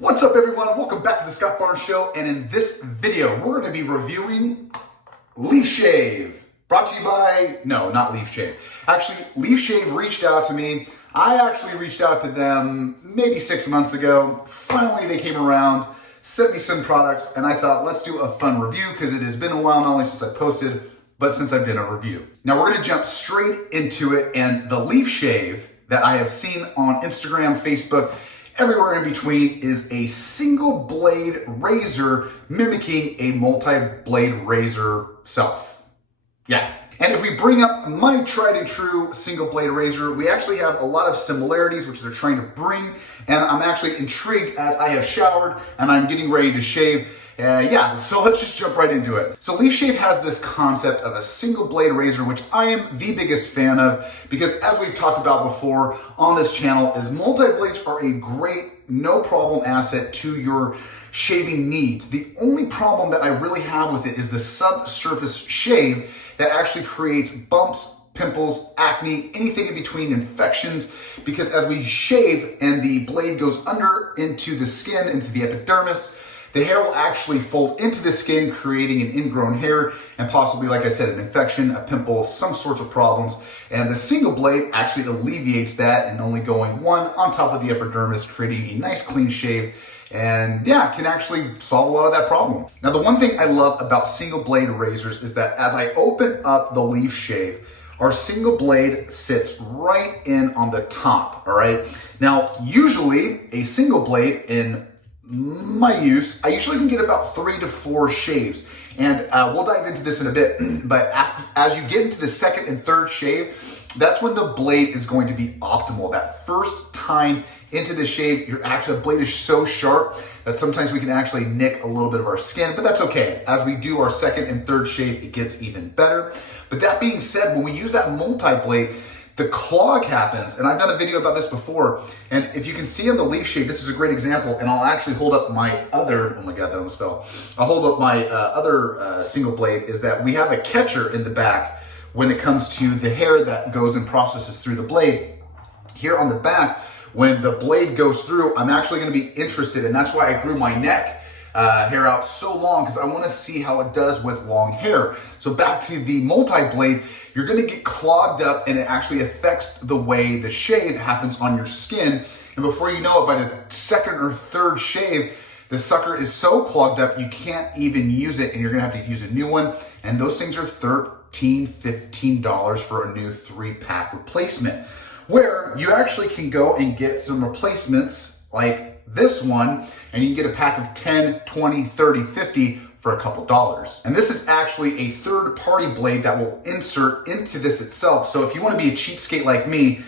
What's up everyone? Welcome back to the Scott Barnes Show, and in this video we're going to be reviewing Leaf Shave. Brought to you by, no, not Leaf Shave. Actually, Leaf Shave reached out to me. I actually reached out to them maybe 6 months ago. Finally they came around, sent me some products, and I thought let's do a fun review because it has been a while not only since I posted, but since I've done a review. Now we're going to jump straight into it, and the Leaf Shave that I have seen on Instagram, Facebook, everywhere in between is a single blade razor mimicking a multi-blade razor self. Yeah. And if we bring up my tried and true single blade razor, we actually have a lot of similarities which they're trying to bring, and I'm actually intrigued as I have showered and I'm getting ready to shave. So let's just jump right into it. So Leaf Shave has this concept of a single blade razor, which I am the biggest fan of because, as we've talked about before on this channel, is multi-blades are a great, no problem asset to your shaving needs. The only problem that I really have with it is the subsurface shave that actually creates bumps, pimples, acne, anything in between, infections, because as we shave and the blade goes under into the skin, into the epidermis, the hair will actually fold into the skin, creating an ingrown hair and possibly, like I said, an infection, a pimple, some sorts of problems. And the single blade actually alleviates that and only going one on top of the epidermis, creating a nice clean shave. And yeah, can actually solve a lot of that problem. Now, the one thing I love about single blade razors is that as I open up the Leaf Shave, our single blade sits right in on the top, all right? Now, usually a single blade in my use, I usually can get about 3 to 4 shaves. And we'll dive into this in a bit, but as you get into the second and third shave, that's when the blade is going to be optimal. That first time into the shave, the blade is so sharp that sometimes we can actually nick a little bit of our skin, but that's okay. As we do our second and third shave, it gets even better. But that being said, when we use that multi-blade, the clog happens, and I've done a video about this before, and if you can see on the Leaf Shave, this is a great example, and I'll actually hold up my other, oh my God, that almost fell. I'll hold up my other single blade, is that we have a catcher in the back when it comes to the hair that goes and processes through the blade. Here on the back, when the blade goes through, I'm actually gonna be interested, and that's why I grew my neck hair out so long, because I wanna see how it does with long hair. So back to the multi-blade, you're gonna get clogged up and it actually affects the way the shave happens on your skin. And before you know it, by the second or third shave, the sucker is so clogged up, you can't even use it and you're gonna have to use a new one. And those things are $13, $15 for a new 3-pack replacement, where you actually can go and get some replacements like this one, and you can get a pack of 10, 20, 30, 50 for a couple dollars. And this is actually a third-party blade that will insert into this itself. So if you want to be a cheapskate like me,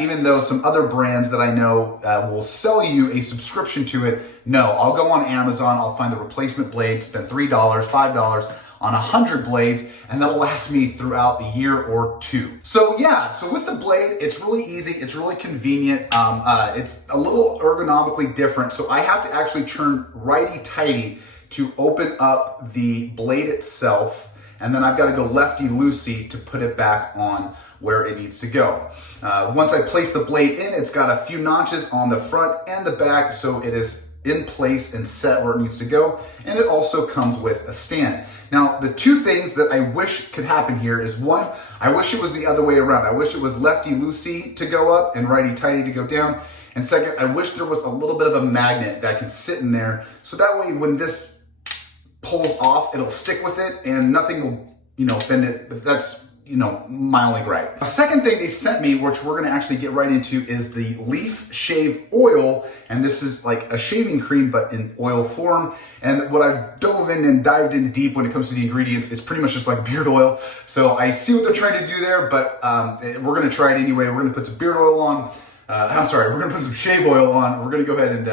even though some other brands that I know will sell you a subscription to it, no, I'll go on Amazon, I'll find the replacement blade, spend $3, $5 on 100 blades, and that'll last me throughout the year or two. So yeah, so with the blade, it's really easy, it's really convenient. It's a little ergonomically different, so I have to actually turn righty-tighty to open up the blade itself, and then I've got to go lefty-loosey to put it back on where it needs to go. Once I place the blade in, it's got a few notches on the front and the back, so it is in place and set where it needs to go, and it also comes with a stand. Now, the two things that I wish could happen here is, one, I wish it was the other way around. I wish it was lefty-loosey to go up and righty-tighty to go down. And second, I wish there was a little bit of a magnet that can sit in there, so that way when this pulls off, it'll stick with it and nothing will, bend it. But that's, my only gripe. The second thing they sent me, which we're gonna actually get right into, is the Leaf Shave Oil. And this is like a shaving cream, but in oil form. And what I've dove in and dived in deep when it comes to the ingredients, it's pretty much just like beard oil. So I see what they're trying to do there, but we're gonna try it anyway. We're gonna put some beard oil on. We're gonna put some shave oil on. We're gonna go ahead and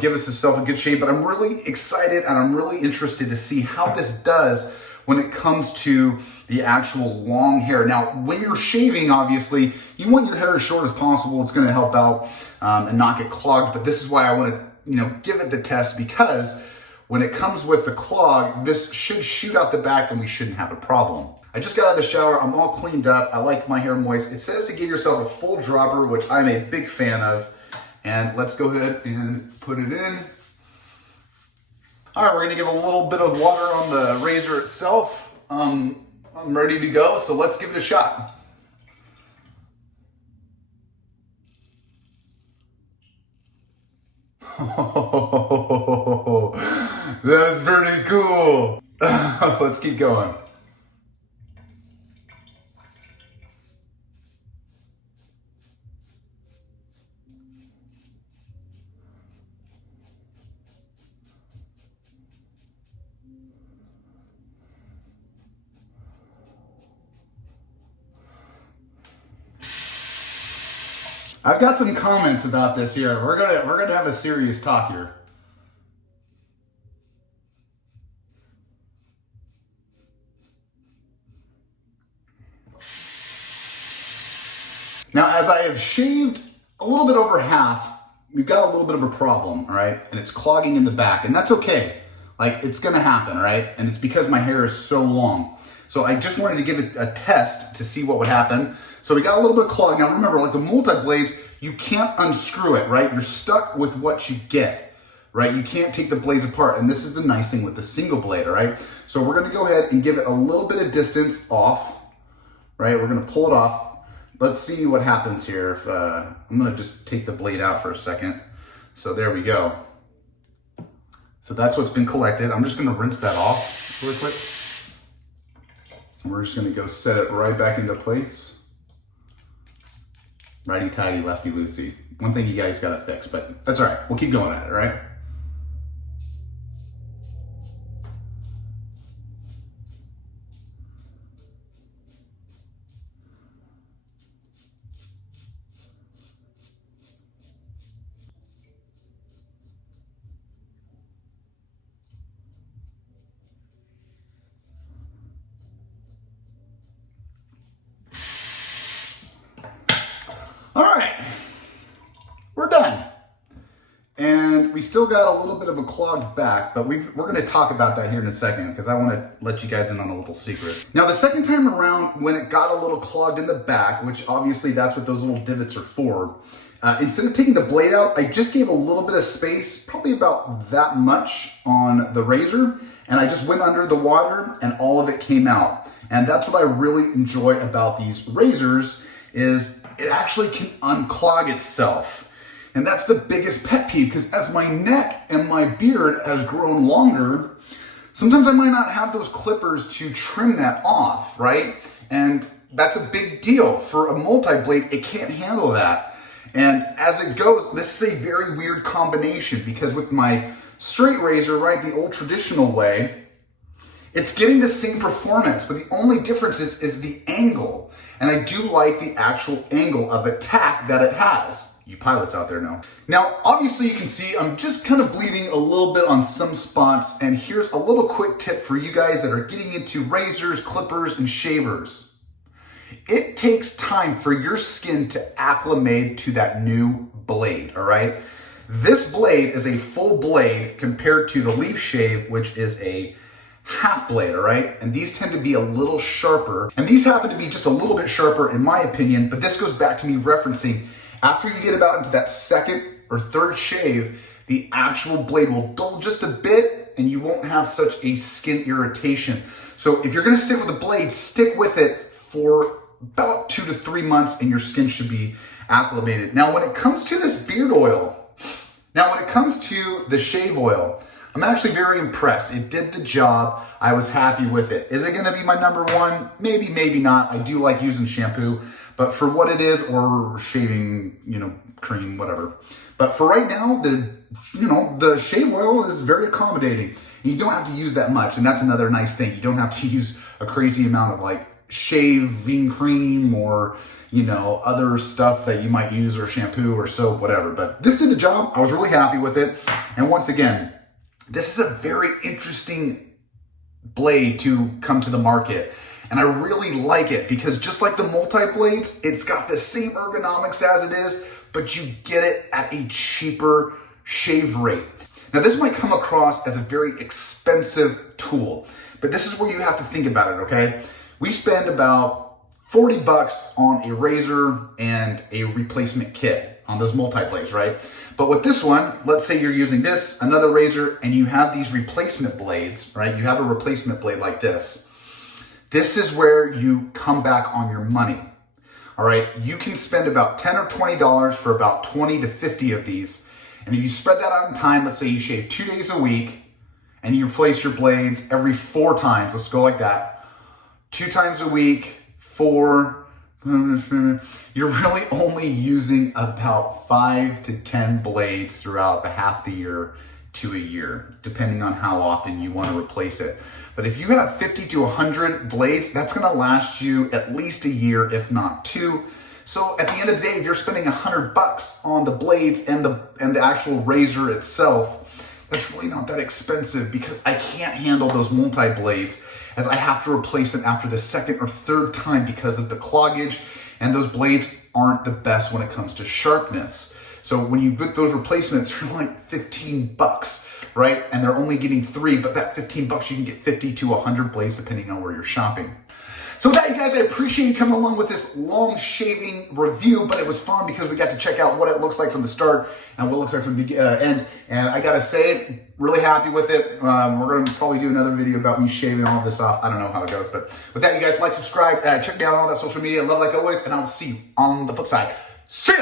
give yourself a good shave, but I'm really excited and I'm really interested to see how this does when it comes to the actual long hair. Now, when you're shaving, obviously, you want your hair as short as possible. It's gonna help out and not get clogged, but this is why I wanna, give it the test, because when it comes with the clog, this should shoot out the back and we shouldn't have a problem. I just got out of the shower, I'm all cleaned up, I like my hair moist. It says to give yourself a full dropper, which I'm a big fan of. And let's go ahead and put it in. All right, we're gonna give a little bit of water on the razor itself. I'm ready to go, so let's give it a shot. Oh, that's pretty cool. Let's keep going. I've got some comments about this here. We're gonna have a serious talk here. Now, as I have shaved a little bit over half, we've got a little bit of a problem, all right? And it's clogging in the back, and that's okay. Like, it's gonna happen, right? And it's because my hair is so long. So I just wanted to give it a test to see what would happen. So we got a little bit of clog. Now remember, like the multi-blades, you can't unscrew it, right? You're stuck with what you get, right? You can't take the blades apart. And this is the nice thing with the single blade, all right? So we're gonna go ahead and give it a little bit of distance off, right? We're gonna pull it off. Let's see what happens here. If I'm gonna just take the blade out for a second. So there we go. So that's what's been collected. I'm just gonna rinse that off really quick. And we're just gonna go set it right back into place. Righty-tighty, lefty-loosey. One thing you guys gotta fix, but that's all right. We'll keep going at it, all right? All right, we're done. And we still got a little bit of a clogged back, but we're gonna talk about that here in a second because I wanna let you guys in on a little secret. Now the second time around, when it got a little clogged in the back, which obviously that's what those little divots are for, instead of taking the blade out, I just gave a little bit of space, probably about that much on the razor, and I just went under the water and all of it came out. And that's what I really enjoy about these razors is it actually can unclog itself. And that's the biggest pet peeve because as my neck and my beard has grown longer, sometimes I might not have those clippers to trim that off, right? And that's a big deal. For a multi-blade, it can't handle that. And as it goes, this is a very weird combination because with my straight razor, right, the old traditional way, it's getting the same performance, but the only difference is the angle. And I do like the actual angle of attack that it has. You pilots out there know. Now, obviously you can see I'm just kind of bleeding a little bit on some spots, and here's a little quick tip for you guys that are getting into razors, clippers, and shavers. It takes time for your skin to acclimate to that new blade, all right? This blade is a full blade compared to the leaf shave, which is a half blade, all right? And these tend to be a little sharper. And these happen to be just a little bit sharper in my opinion, but this goes back to me referencing after you get about into that second or third shave, the actual blade will dull just a bit and you won't have such a skin irritation. So if you're gonna stick with the blade, stick with it for about 2 to 3 months and your skin should be acclimated. Now, when it comes to this beard oil, when it comes to the shave oil, I'm actually very impressed. It did the job. I was happy with it. Is it gonna be my number one? Maybe, maybe not. I do like using shampoo, but for what it is, or shaving, cream, whatever. But for right now, the shave oil is very accommodating. And you don't have to use that much, and that's another nice thing. You don't have to use a crazy amount of like shaving cream or other stuff that you might use, or shampoo or soap, whatever. But this did the job. I was really happy with it. And once again, this is a very interesting blade to come to the market. And I really like it because just like the multi-blades, it's got the same ergonomics as it is, but you get it at a cheaper shave rate. Now this might come across as a very expensive tool, but this is where you have to think about it, okay? We spend about $40 on a razor and a replacement kit. on those multi-blades, right? But with this one, let's say you're using this, another razor, and you have these replacement blades, right? You have a replacement blade like this. This is where you come back on your money, all right? You can spend about $10 or $20 for about 20 to 50 of these. And if you spread that out in time, let's say you shave 2 days a week and you replace your blades every 4 times, let's go like that. 2 times a week, 4, you're really only using about 5 to 10 blades throughout the half the year to a year, depending on how often you want to replace it. But if you have 50 to 100 blades, that's going to last you at least a year, if not 2. So at the end of the day, if you're spending $100 on the blades and the actual razor itself, that's really not that expensive, because I can't handle those multi-blades, as I have to replace them after the 2nd or 3rd time because of the cloggage, and those blades aren't the best when it comes to sharpness. So when you get those replacements, they're like $15, right? And they're only getting 3, but that $15 you can get 50 to 100 blades depending on where you're shopping. So with that, you guys, I appreciate you coming along with this long shaving review, but it was fun because we got to check out what it looks like from the start and what it looks like from the end. And I gotta say, really happy with it. We're gonna probably do another video about me shaving all of this off. I don't know how it goes, but with that, you guys, like, subscribe, check me out on all that social media. Love like always, and I'll see you on the flip side. See ya!